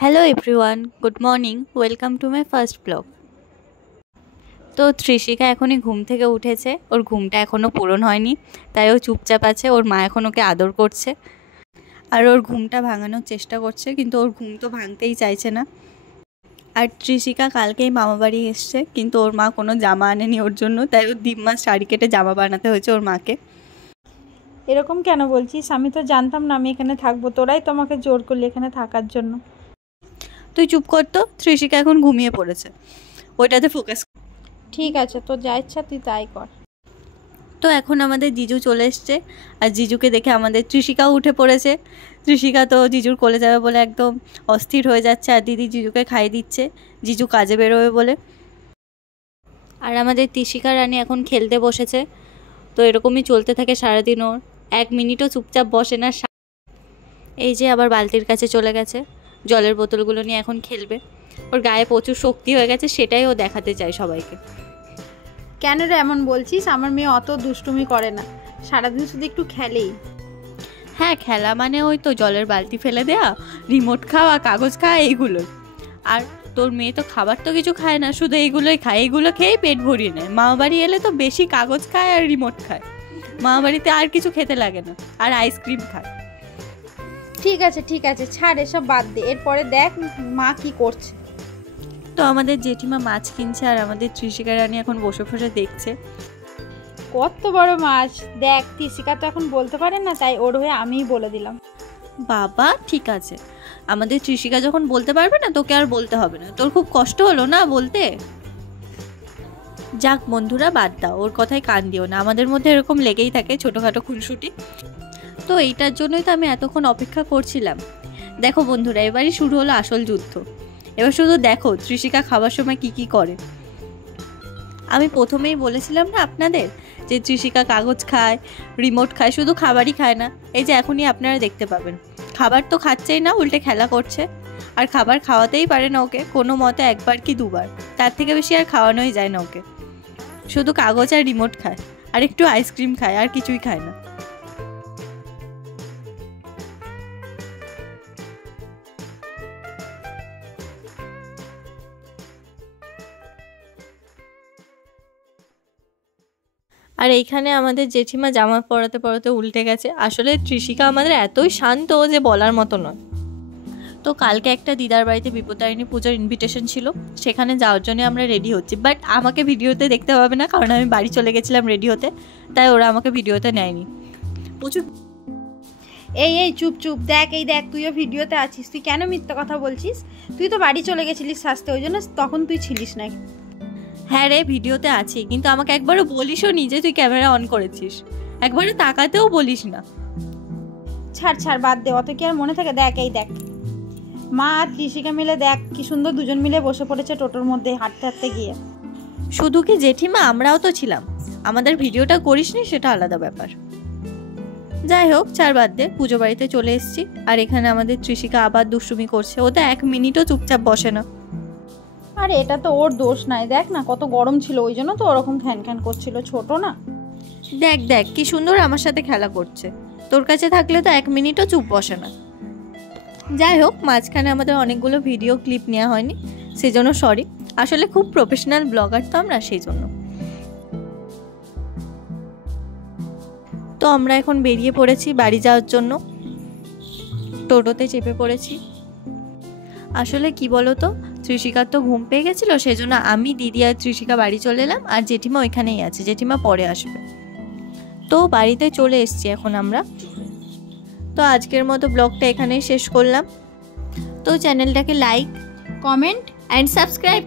Hello everyone, good morning, welcome to my first blog. তো ত্রিশিকা এখনই ঘুম থেকে উঠেছে, ওর ঘুমটা এখনও পূরণ হয়নি, তাই ও চুপচাপ আছে। ওর মা এখন ওকে আদর করছে আর ওর ঘুমটা ভাঙানোর চেষ্টা করছে, কিন্তু ওর ঘুম তো ভাঙতেই চাইছে না। আর ত্রিশিকা কালকেই মামাবাড়ি এসছে, কিন্তু ওর মা কোনো জামা আনেনি ওর জন্য, তাই ওর দিম্মাস শাড়ি কেটে জামা বানাতে হয়েছে ওর মাকে। এরকম কেন বলছিস? আমি তো জানতাম না আমি এখানে থাকবো, তোরাই তো আমাকে জোর করলি এখানে থাকার জন্য। তুই চুপ কর তো, ত্রিশিকা এখন ঘুমিয়ে পড়েছে, ওইটাতে ফোকাস। ঠিক আছে, তোর যা ইচ্ছা তুই তাই কর। তো এখন আমাদের জিজু চলে এসছে, আর জিজুকে দেখে আমাদের ত্রিশিকাও উঠে পড়েছে। ত্রিশিকা তো জিজুর কোলে যাবে বলে একদম অস্থির হয়ে যাচ্ছে, আর দিদি জিজুকে খাইয়ে দিচ্ছে, জিজু কাজে বেরোবে বলে। আর আমাদের ত্রিশিকা রানী এখন খেলতে বসেছে। তো এরকমই চলতে থাকে সারাদিন, ওর এক মিনিটও চুপচাপ বসে না। এই যে আবার বালতির কাছে চলে গেছে, জলের বোতলগুলো নিয়ে এখন খেলবে। ওর গায়ে প্রচুর শক্তি হয়ে গেছে, সেটাই ও দেখাতে চায় সবাইকে। কেন রে এমন বলছিস? আমার মেয়ে অত দুষ্টুমি করে না, সারাদিন শুধু একটু খেলেই। হ্যাঁ, খেলা মানে ওই তো জলের বালতি ফেলে দেয়া, রিমোট খাওয়া, কাগজ খাওয়া, এইগুলোই। আর তোর মেয়ে তো খাবার তো কিছু খায় না, শুধু এইগুলোই খায়, এইগুলো খেয়েই পেট ভরিয়ে নেয়। মামাবাড়ি এলে তো বেশি কাগজ খায় আর রিমোট খায়, মামাবাড়িতে আর কিছু খেতে লাগে না, আর আইসক্রিম খায়। ঠিক আছে, ছাড় এসব বাদ দে, এরপরে দেখ মা কি করছে। তো আমাদের জেঠিমা মাছ কিনছে, আর আমাদের ত্রিশিকা রানী এখন বসে বসে দেখছে। কত বড় মাছ দেখ! ত্রিশিকা তো এখন বলতে পারে না, তাই ওর হয়ে আমিই বলে দিলাম। বাবা ঠিক আছে, আমাদের ত্রিশিকা যখন বলতে পারবে না, তোকে আর বলতে হবে না। তোর খুব কষ্ট হলো না বলতে? যাক বন্ধুরা, বাদ দাও, ওর কথায় কান দিও না। আমাদের মধ্যে এরকম লেগেই থাকে ছোটোখাটো খুনসুটি। তো এইটার জন্যই তো আমি এতক্ষণ অপেক্ষা করছিলাম। দেখো বন্ধুরা, এবারই শুরু হলো আসল যুদ্ধ। এবার শুধু দেখো ত্রিশিকা খাবার সময় কি কি করে। আমি প্রথমেই বলেছিলাম না আপনাদের যে ত্রিশিকা কাগজ খায়, রিমোট খায়, শুধু খাবারই খায় না। এই যে এখনই আপনারা দেখতে পাবেন, খাবার তো খাচ্ছেই না, উল্টে খেলা করছে। আর খাবার খাওয়াতেই পারে না ওকে, কোনো মতে একবার কি দুবার, তার থেকে বেশি আর খাওয়ানোই যায় না ওকে। শুধু কাগজ আর রিমোট খায়, আর একটু আইসক্রিম খায়, আর কিছুই খায় না। আর এইখানে আমাদের জেঠিমা জামা পরাতে পরাতে উল্টে গেছে। আসলে ত্রিশিকা আমাদের এতই শান্ত যে বলার মতো নয়। তো কালকে একটা দিদার বাড়িতে বিপত্তারিণী পুজোর ইনভিটেশন ছিল, সেখানে যাওয়ার জন্য আমরা রেডি হচ্ছি। বাট আমাকে ভিডিওতে দেখতে পাবে না, কারণ আমি বাড়ি চলে গেছিলাম রেডি হতে, তাই ওরা আমাকে ভিডিওতে নেয়নি। প্রচুর এই চুপ চুপ, দেখ এই দেখ তুইও ভিডিওতে আছিস, তুই কেন মিথ্যা কথা বলছিস? তুই তো বাড়ি চলে গেছিলিস সাজতে, ওই জন্য তখন তুই ছিলিস না। হ্যাঁ রে, ভিডিওতে আছি, কিন্তু আমাকে একবারও বলিসও নি যে তুই ক্যামেরা অন করেছিস, একবারও তাকাতেও বলিস না। ছাড় বাদ দে, অত কি আর মনে থাকে? দেখ এই দেখ, মা আর ত্রিশিকা মিলে দেখ কি সুন্দর দুজন মিলে বসে পড়েছে টোটোর মধ্যে হাঁটতে হাঁটতে গিয়ে। শুধু কি জেঠিমা, আমরাও তো ছিলাম। আমাদের ভিডিওটা করিসনি সেটা আলাদা ব্যাপার। যাই হোক, চার বাদ দে, পুজো বাড়িতে চলে এসেছি। আর এখানে আমাদের ত্রিশিকা আবার দুষ্টুমি করছে, ও তো এক মিনিটও চুপচাপ বসে না। আরে এটা তো ওর দোষ নাই, দেখ না কত গরম ছিল, ওই জন্য তো ওরকম খ্যান খ্যান করছিল, ছোট না। দেখ দেখ কি সুন্দর আমার সাথে খেলা করছে, তোর কাছে থাকলে তো এক মিনিটও চুপ বসে না। যাই হোক, মাঝখানে আমাদের অনেকগুলো ভিডিও ক্লিপ নেওয়া হয়নি, সেজন্য সরি। আসলে খুব প্রফেশনাল ব্লগার তো আমরা, সেই জন্য। তো আমরা এখন বেরিয়ে পড়েছি বাড়ি যাওয়ার জন্য, টোটোতে চেপে পড়েছি। আসলে কি বলতো, ত্রিশিকার তো ঘুম পেয়ে গেছিলো, সেজন্য আমি, দিদি আর ত্রিশিকা বাড়ি চলে এলাম, আর জেঠিমা ওইখানেই আছে, জেঠিমা পরে আসবে। তো বাড়িতে চলে এসছি এখন আমরা। তো আজকের মতো ব্লগটা এখানেই শেষ করলাম। তো চ্যানেলটাকে লাইক, কমেন্ট অ্যান্ড সাবস্ক্রাইব